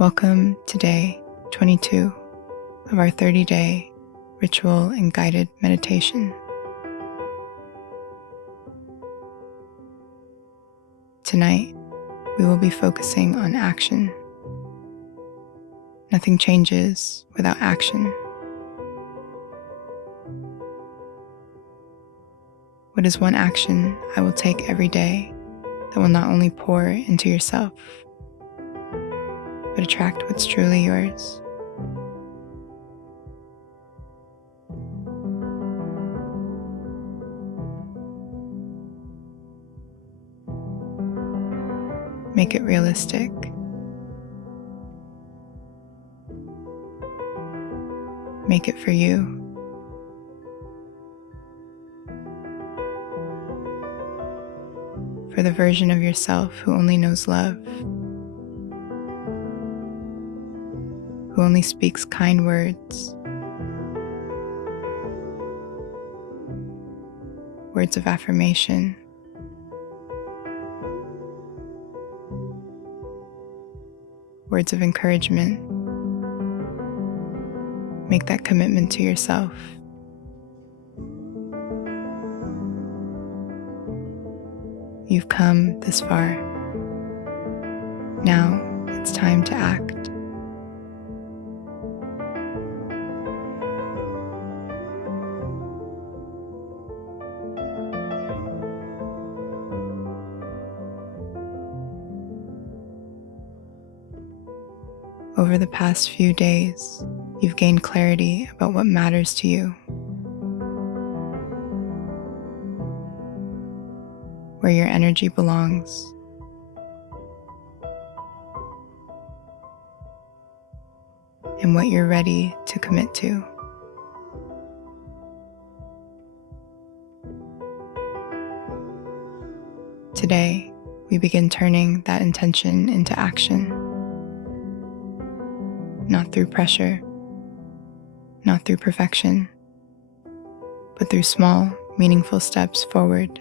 Welcome to day 22 of our 30-day ritual and guided meditation. Tonight, we will be focusing on action. Nothing changes without action. What is one action I will take every day that will not only pour into yourself, but attract what's truly yours? Make it realistic. Make it for you. For the version of yourself who only knows love, who only speaks kind words, words of affirmation, words of encouragement. Make that commitment to yourself. You've come this far. Now it's time to act. Over the past few days, you've gained clarity about what matters to you, where your energy belongs, and what you're ready to commit to. Today, we begin turning that intention into action. Not through pressure, not through perfection, but through small, meaningful steps forward.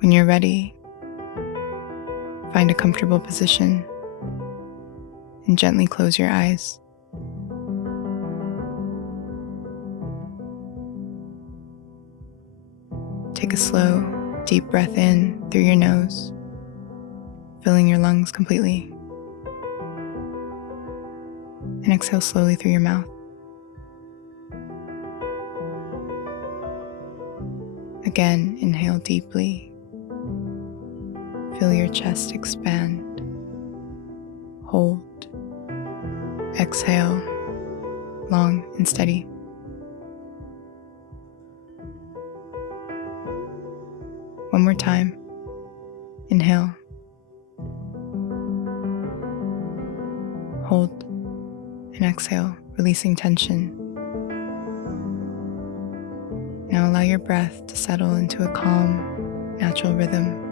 When you're ready, find a comfortable position and gently close your eyes. Take a slow, deep breath in through your nose, filling your lungs completely, and exhale slowly through your mouth. Again, inhale deeply. Feel your chest expand. Hold. Exhale, long and steady. One more time. Inhale. Hold and exhale, releasing tension. Now allow your breath to settle into a calm, natural rhythm.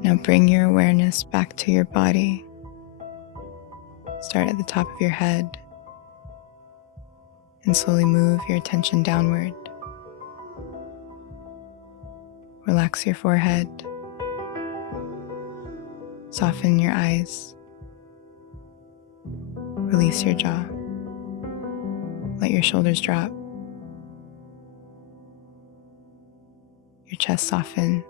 Now bring your awareness back to your body. Start at the top of your head and slowly move your attention downward. Relax your forehead. Soften your eyes. Release your jaw. Let your shoulders drop. Your chest soften.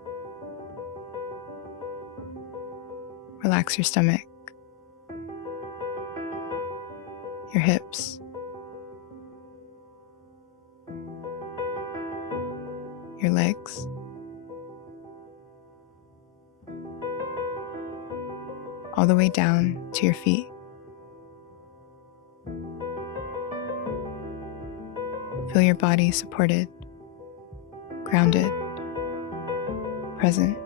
Relax your stomach, your hips, your legs, all the way down to your feet. Feel your body supported, grounded, present.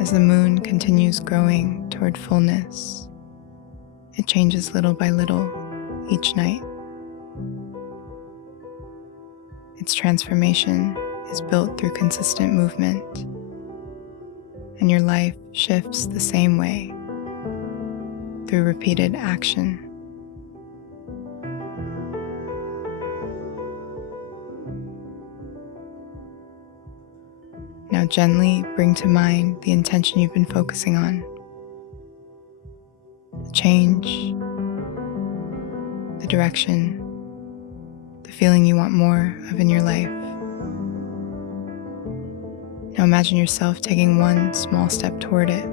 As the moon continues growing toward fullness, it changes little by little each night. Its transformation is built through consistent movement, and your life shifts the same way through repeated action. Now gently bring to mind the intention you've been focusing on, the change, the direction, the feeling you want more of in your life. Now imagine yourself taking one small step toward it.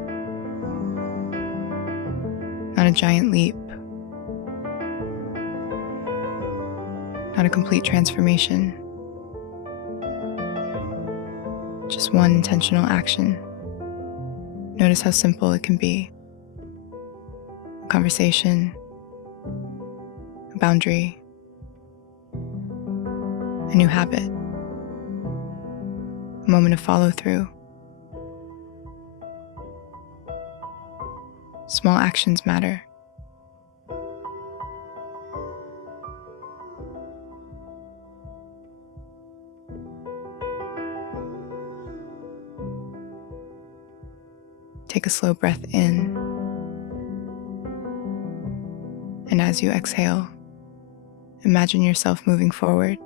Not a giant leap, not a complete transformation, just one intentional action. Notice how simple it can be. A conversation, a boundary, a new habit, a moment of follow-through. Small actions matter. Take a slow breath in, and as you exhale, imagine yourself moving forward.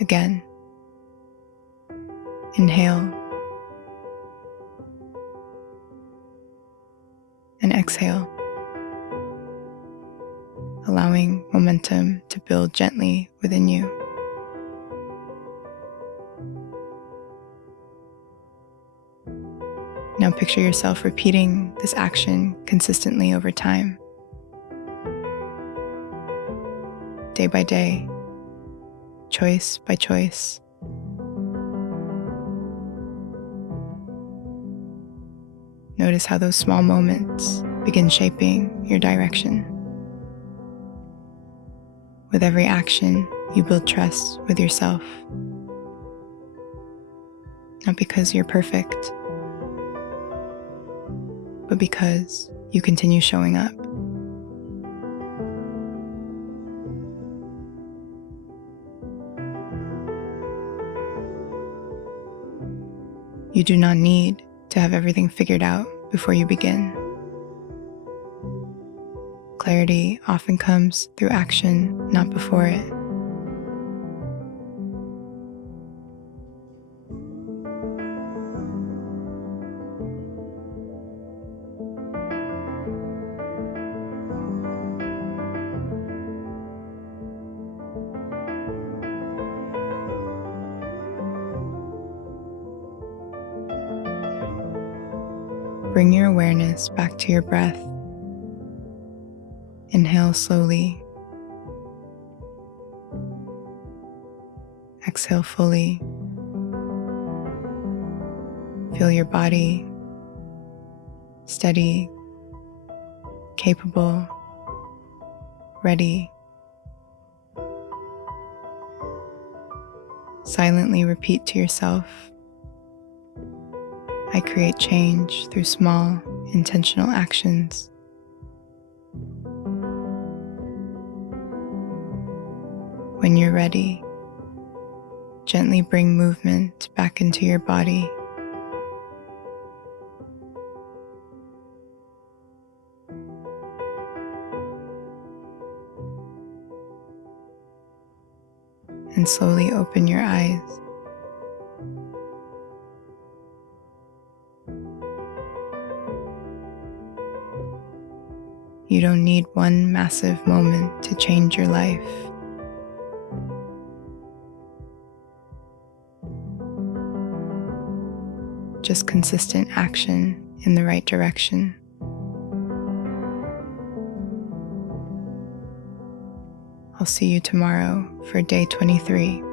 Again, inhale and exhale, allowing momentum to build gently within you. Now picture yourself repeating this action consistently over time. Day by day, choice by choice. Notice how those small moments begin shaping your direction. With every action, you build trust with yourself. Not because you're perfect, but because you continue showing up. You do not need to have everything figured out before you begin. Clarity often comes through action, not before it. Bring your awareness back to your breath. Inhale slowly. Exhale fully. Feel your body steady, capable, ready. Silently repeat to yourself, I create change through small, intentional actions. When you're ready, gently bring movement back into your body. And slowly open your eyes. You don't need one massive moment to change your life. Just consistent action in the right direction. I'll see you tomorrow for day 23.